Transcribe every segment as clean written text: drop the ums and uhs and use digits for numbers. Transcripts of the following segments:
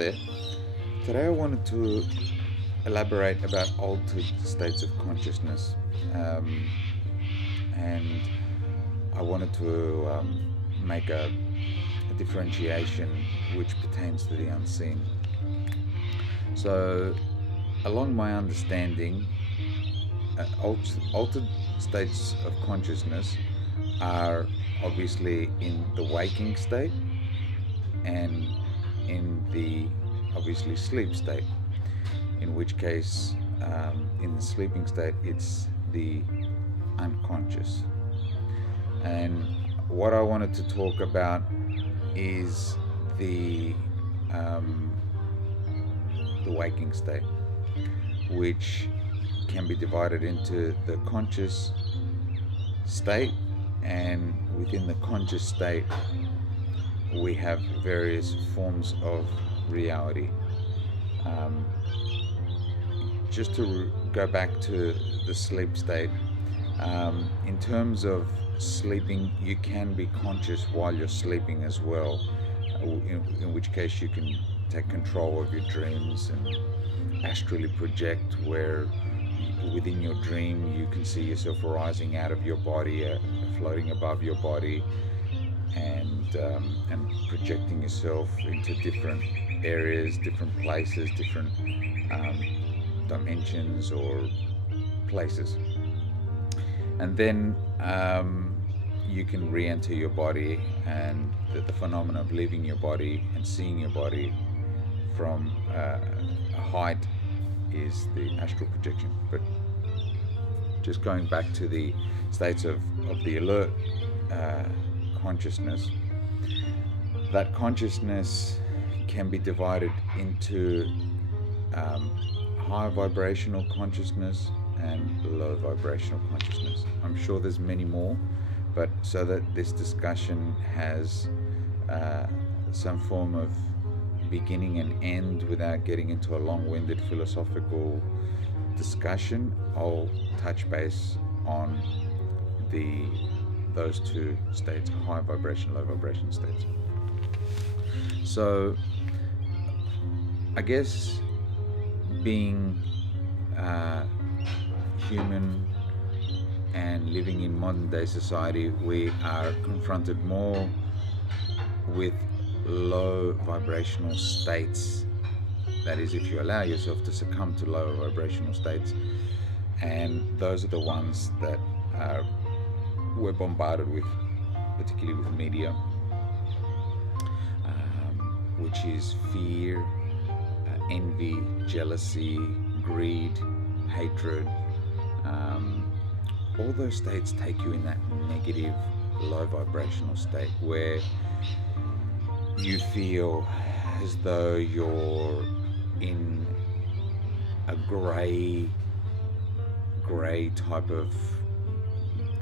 there. Today I wanted to elaborate about altered states of consciousness, and I wanted to make a differentiation which pertains to the unseen. So, along my understanding, altered states of consciousness are obviously in the waking state and in the obviously sleep state, in which case in the sleeping state it's the unconscious. And what I wanted to talk about is the waking state, which can be divided into the conscious state, and within the conscious state we have various forms of reality. Just to go back to the sleep state, in terms of sleeping, you can be conscious while you're sleeping as well, in which case you can take control of your dreams and astrally project, where within your dream you can see yourself rising out of your body, floating above your body, and projecting yourself into different areas, different places, different dimensions or places. And then you can re-enter your body, and the phenomenon of leaving your body and seeing your body from a height is the astral projection. But just going back to the states of the alert consciousness, that consciousness can be divided into high vibrational consciousness and low vibrational consciousness. I'm sure there's many more, but so that this discussion has some form of beginning and end without getting into a long-winded philosophical discussion, I'll touch base on those two states, high vibration, low vibration states. So I guess being human and living in modern day society, we are confronted more with low vibrational states. That is, if you allow yourself to succumb to lower vibrational states, and those are the ones that we're bombarded with, particularly with media, which is fear, envy, jealousy, greed, hatred. All those states take you in that negative, low vibrational state where you feel as though you're in a grey type of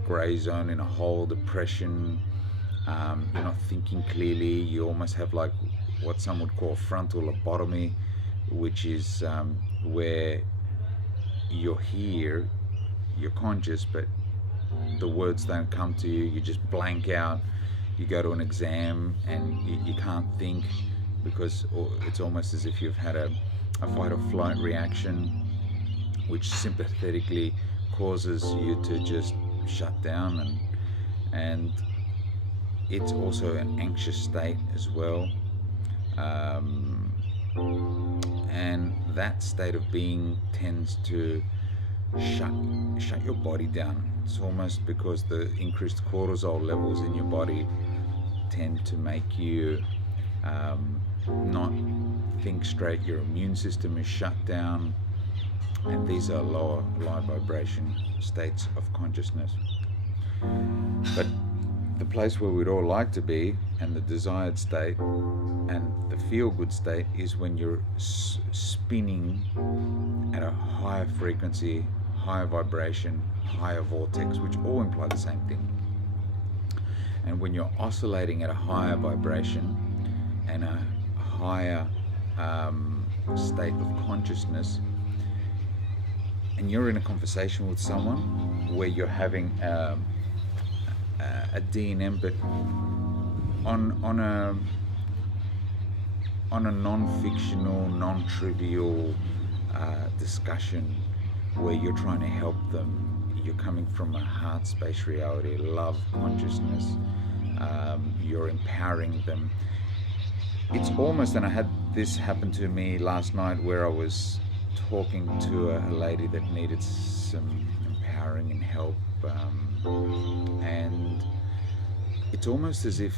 grey zone, in a whole depression. You're not thinking clearly. You almost have like what some would call frontal lobotomy, which is where you're here, you're conscious, but the words don't come to you. You just blank out. You go to an exam and you can't think, because it's almost as if you've had a fight or flight reaction, which sympathetically causes you to just shut down, and it's also an anxious state as well. And that state of being tends to shut your body down. It's almost because the increased cortisol levels in your body tend to make you not think straight. Your immune system is shut down, and these are low vibration states of consciousness. But the place where we'd all like to be, and the desired state and the feel-good state, is when you're spinning at a higher frequency, higher vibration, higher vortex, which all imply the same thing. And when you're oscillating at a higher vibration and a higher state of consciousness, and you're in a conversation with someone where you're having a D&M, but on on a non-fictional, non-trivial discussion where you're trying to help them. You're coming from a heart space reality, love consciousness. You're empowering them. It's almost, and I had this happen to me last night where I was talking to a lady that needed some empowering and help, and it's almost as if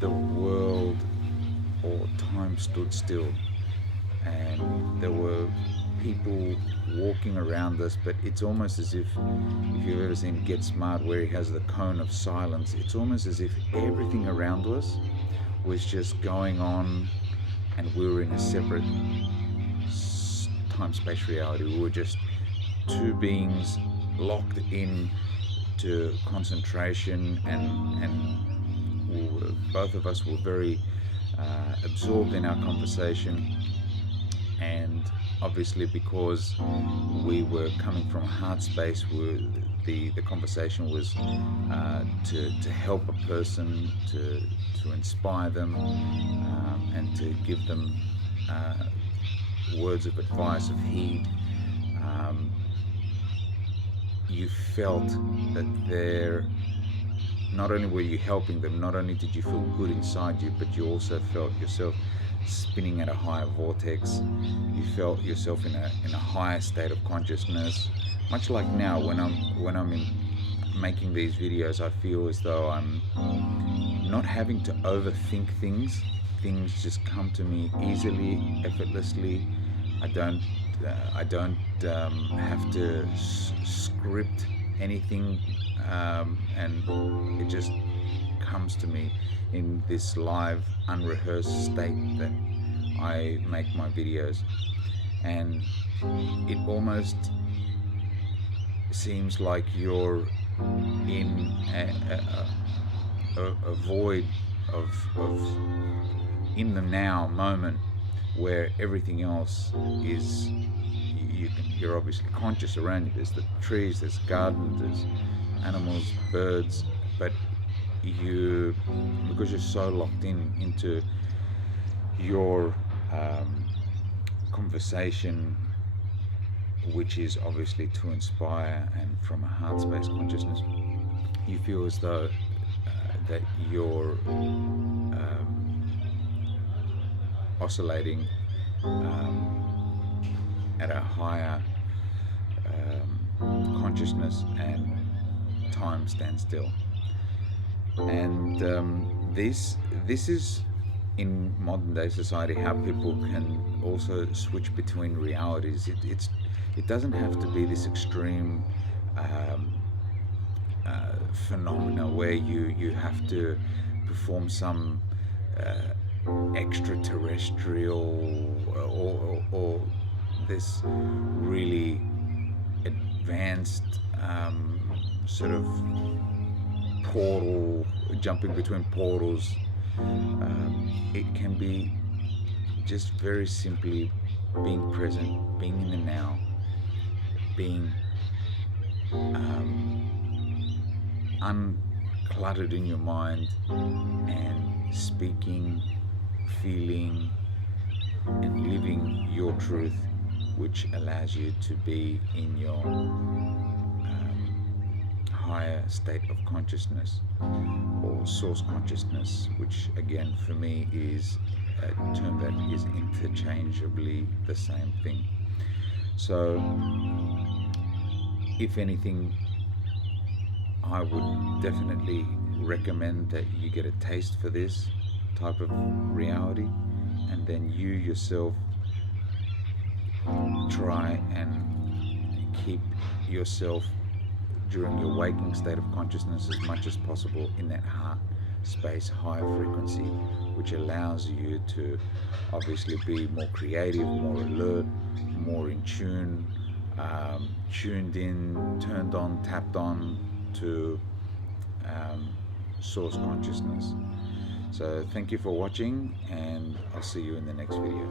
the world or time stood still, and there were people walking around us, but it's almost as if you've ever seen Get Smart where he has the cone of silence, it's almost as if everything around us was just going on and we were in a separate time-space reality. We were just two beings locked in to concentration, and both of us were very absorbed in our conversation. And obviously, because we were coming from a heart space, the conversation was to help a person, to inspire them, and to give them words of advice, of heed. You felt that not only were you helping them, not only did you feel good inside you, but you also felt yourself spinning at a higher vortex. You felt yourself in a higher state of consciousness. Much like now, when I'm making these videos, I feel as though I'm not having to overthink things. Things just come to me easily, effortlessly. I don't have to script anything, and it just comes to me in this live, unrehearsed state that I make my videos. And it almost seems like you're in a void of in the now moment where everything else is, you're obviously conscious around you. There's the trees, there's gardens, there's animals, birds, but because you're so locked into your conversation, which is obviously to inspire and from a heart space consciousness, you feel as though that you're oscillating at a higher consciousness, and time stands still. And this is, in modern day society, how people can also switch between realities. It doesn't have to be this extreme phenomena where you have to perform some extraterrestrial or this really advanced sort of portal, jumping between portals. It can be just very simply being present, being in the now, being uncluttered in your mind, and speaking, feeling, and living your truth, which allows you to be in your higher state of consciousness, or source consciousness, which again for me is a term that is interchangeably the same thing. So if anything, I would definitely recommend that you get a taste for this type of reality, and then you yourself try and keep yourself during your waking state of consciousness as much as possible in that heart space, higher frequency, which allows you to obviously be more creative, more alert, more in tune, tuned in, turned on, tapped on to source consciousness. So thank you for watching, and I'll see you in the next video.